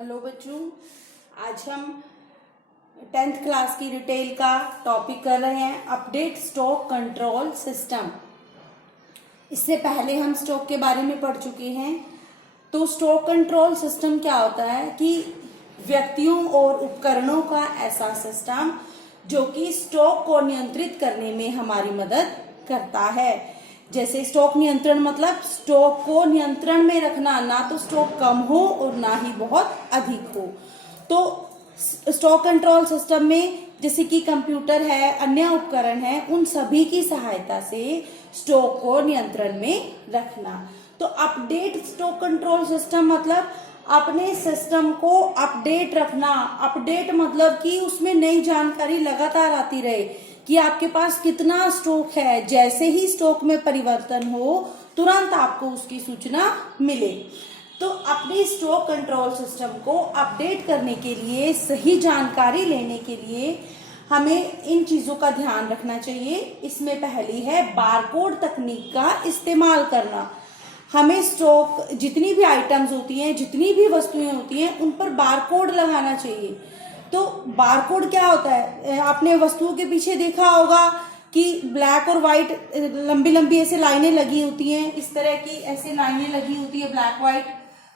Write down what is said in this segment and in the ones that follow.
Hello बच्चों, आज हम 10th क्लास की रिटेल का टॉपिक कर रहे हैं अपडेट स्टॉक कंट्रोल सिस्टम। इससे पहले हम स्टॉक के बारे में पढ़ चुके हैं। तो स्टॉक कंट्रोल सिस्टम क्या होता है कि व्यक्तियों और उपकरणों का ऐसा सिस्टम जो कि स्टॉक को नियंत्रित करने में हमारी मदद करता है। जैसे स्टॉक नियंत्रण मतलब स्टॉक को नियंत्रण में रखना, ना तो स्टॉक कम हो और ना ही बहुत अधिक हो। तो स्टॉक कंट्रोल सिस्टम में जैसे कि कंप्यूटर है, अन्य उपकरण है, उन सभी की सहायता से स्टॉक को नियंत्रण में रखना। तो अपडेट स्टॉक कंट्रोल सिस्टम मतलब अपने सिस्टम को अपडेट रखना। अपडेट मतलब कि उसमें नई जानकारी लगातार आती रहे कि आपके पास कितना स्टॉक है। जैसे ही स्टॉक में परिवर्तन हो तुरंत आपको उसकी सूचना मिले। तो अपने स्टॉक कंट्रोल सिस्टम को अपडेट करने के लिए, सही जानकारी लेने के लिए हमें इन चीजों का ध्यान रखना चाहिए। इसमें पहली है बारकोड तकनीक का इस्तेमाल करना। हमें स्टॉक जितनी भी आइटम्स होती हैं, जितनी भी वस्तुएं होती हैं, उन पर बारकोड लगाना चाहिए। तो बारकोड क्या होता है? आपने वस्तुओं के पीछे देखा होगा कि ब्लैक और व्हाइट लंबी लंबी ऐसे लाइनें लगी होती हैं, इस तरह की ऐसे लाइनें लगी होती है ब्लैक व्हाइट।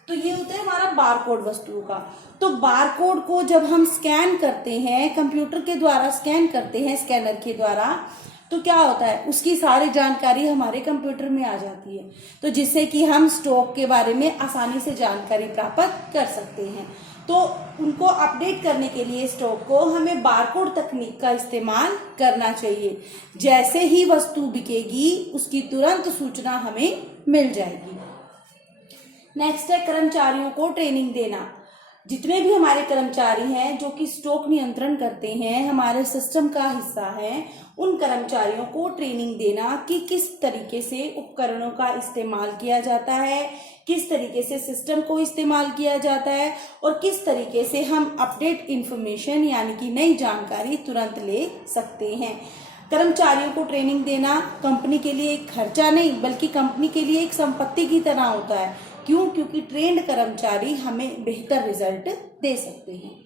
तो ये होता है हमारा बारकोड वस्तुओं का। तो बारकोड को जब हम स्कैन करते हैं, कंप्यूटर के द्वारा स्कैन करते हैं, स्कैनर के द्वारा, तो क्या होता है उसकी सारी जानकारी हमारे कंप्यूटर में आ जाती है। तो जिससे कि हम स्टॉक के बारे में आसानी से जानकारी प्राप्त कर सकते हैं। तो उनको अपडेट करने के लिए स्टॉक को हमें बारकोड तकनीक का इस्तेमाल करना चाहिए। जैसे ही वस्तु बिकेगी उसकी तुरंत सूचना हमें मिल जाएगी। नेक्स्ट है कर्मचारियों को ट्रेनिंग देना। जितने भी हमारे कर्मचारी हैं जो कि स्टॉक नियंत्रण करते हैं, हमारे सिस्टम का हिस्सा हैं, उन कर्मचारियों को ट्रेनिंग देना कि किस तरीके से उपकरणों का इस्तेमाल किया जाता है, किस तरीके से सिस्टम को इस्तेमाल किया जाता है और किस तरीके से हम अपडेट इंफॉर्मेशन यानी कि नई जानकारी तुरंत ले सकते हैं। कर्मचारियों को ट्रेनिंग देना कंपनी के लिए एक खर्चा नहीं बल्कि कंपनी के लिए एक संपत्ति की तरह होता है। क्यों? क्योंकि ट्रेंड कर्मचारी हमें बेहतर रिजल्ट दे सकते हैं।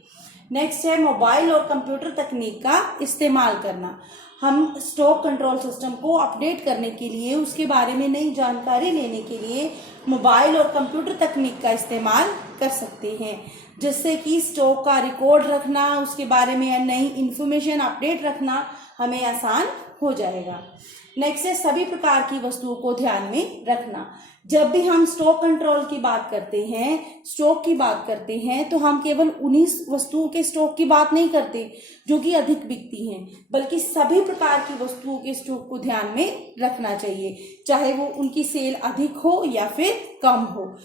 नेक्स्ट है मोबाइल और कंप्यूटर तकनीक का इस्तेमाल करना। हम स्टॉक कंट्रोल सिस्टम को अपडेट करने के लिए, उसके बारे में नई जानकारी लेने के लिए मोबाइल और कंप्यूटर तकनीक का इस्तेमाल कर सकते हैं। जिससे कि स्टॉक का रिकॉर्ड रखना, उसके बारे में नई इंफॉर्मेशन अपडेट रखना हमें आसान हो जाएगा। नेक्स्ट है सभी प्रकार की वस्तुओं को ध्यान में रखना। जब भी हम स्टॉक कंट्रोल की बात करते हैं, स्टॉक की बात करते हैं, तो हम केवल उन्हीं वस्तुओं के स्टॉक की बात नहीं करते जो कि अधिक बिकती हैं, बल्कि सभी प्रकार की वस्तुओं के स्टॉक को ध्यान में रखना चाहिए। चाहे वो उनकी सेल अधिक हो या फिर कम हो।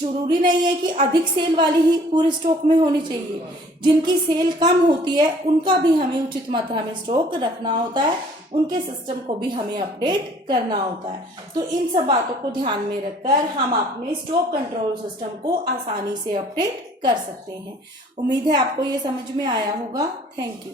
जरूरी नहीं है कि अधिक सेल वाली ही पूरे स्टॉक में होनी चाहिए। जिनकी सेल कम होती है उनका भी हमें उचित मात्रा में स्टॉक रखना होता है, उनके सिस्टम को भी हमें अपडेट करना होता है। तो इन सब बातों को ध्यान में रखकर हम अपने स्टॉक कंट्रोल सिस्टम को आसानी से अपडेट कर सकते हैं। उम्मीद है आपको ये समझ में आया होगा। Thank you.